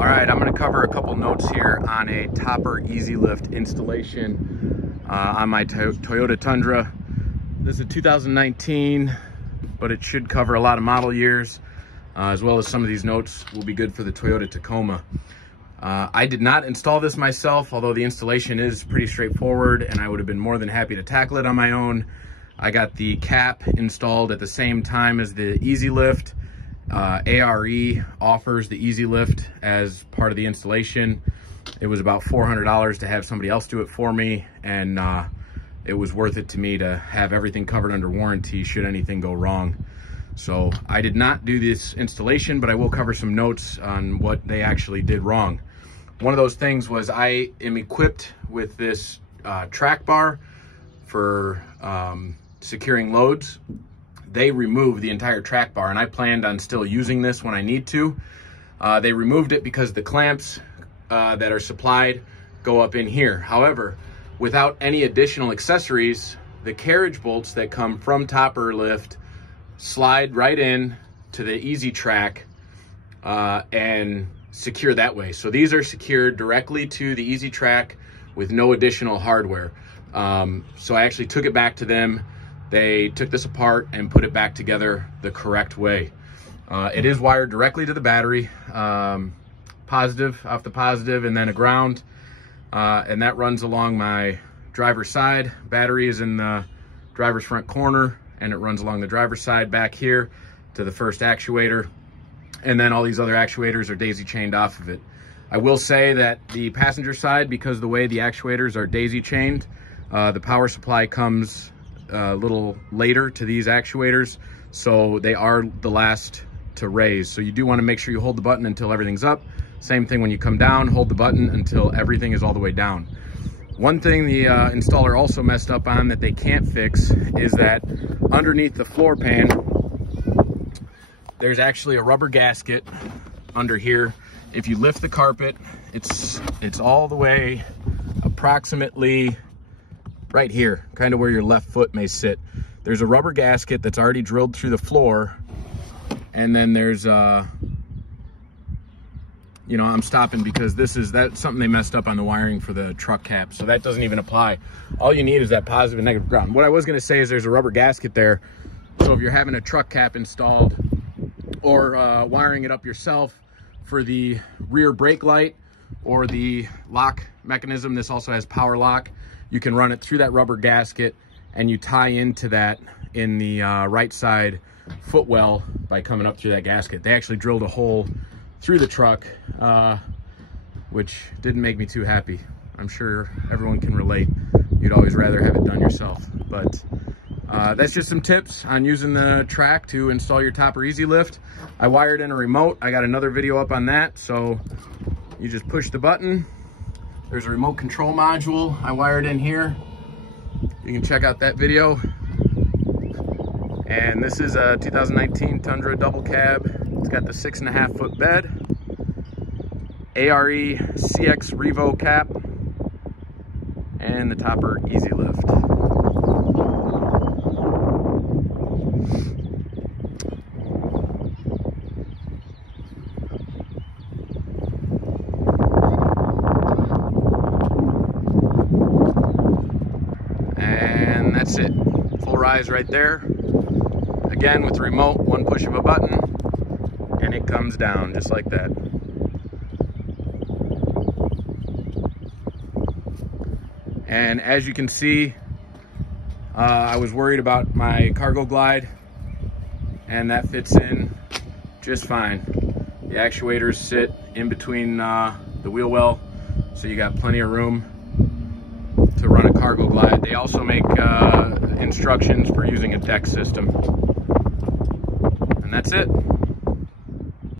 All right, I'm going to cover a couple notes here on a Topper Easy Lift installation on my Toyota Tundra. This is a 2019, but it should cover a lot of model years, as well as some of these notes will be good for the Toyota Tacoma. I did not install this myself, although the installation is pretty straightforward and I would have been more than happy to tackle it on my own. I got the cap installed at the same time as the Easy Lift. ARE offers the Easy Lift as part of the installation. It was about $400 to have somebody else do it for me, and it was worth it to me to have everything covered under warranty should anything go wrong. So I did not do this installation, but I will cover some notes on what they actually did wrong. One of those things was I am equipped with this track bar for securing loads. They removed the entire track bar, and I planned on still using this when I need to. They removed it because the clamps that are supplied go up in here. However, without any additional accessories, the carriage bolts that come from Topper Lift slide right in to the Easy Track and secure that way. So these are secured directly to the Easy Track with no additional hardware. So I actually took it back to them. They took this apart and put it back together the correct way. It is wired directly to the battery, positive off the positive, and then a ground, and that runs along my driver's side. Battery is in the driver's front corner, and it runs along the driver's side back here to the first actuator, and then all these other actuators are daisy chained off of it. I will say that the passenger side, because of the way the actuators are daisy chained, the power supply comes a little later to these actuators, so they are the last to raise. So you do want to make sure you hold the button until everything's up. Same thing when you come down, hold the button until everything is all the way down. One thing the installer also messed up on that they can't fix is that underneath the floor pan, there's actually a rubber gasket under here. If you lift the carpet, it's all the way approximately right here, kind of where your left foot may sit. There's a rubber gasket that's already drilled through the floor, and then there's you know, I'm stopping because that's something they messed up on the wiring for the truck cap, so that doesn't even apply. All you need is that positive and negative ground. What I was going to say is there's a rubber gasket there, so if you're having a truck cap installed or wiring it up yourself for the rear brake light or the lock mechanism, this also has power lock. You can run it through that rubber gasket, and you tie into that in the right side footwell by coming up through that gasket. They actually drilled a hole through the truck, which didn't make me too happy. I'm sure everyone can relate. You'd always rather have it done yourself. But that's just some tips on using the track to install your Topper Easy Lift. I wired in a remote. I got another video up on that. So you just push the button. There's a remote control module I wired in here. You can check out that video. And this is a 2019 Tundra double cab. It's got the 6.5 foot bed, ARE CX Revo cap, and the Topper Easy Lift. And that's it. Full rise right there. Again, with the remote, one push of a button, and it comes down just like that. And as you can see, I was worried about my cargo glide, and that fits in just fine. The actuators sit in between the wheel well, so you got plenty of room to run a cargo glide. They also make instructions for using a deck system. And that's it.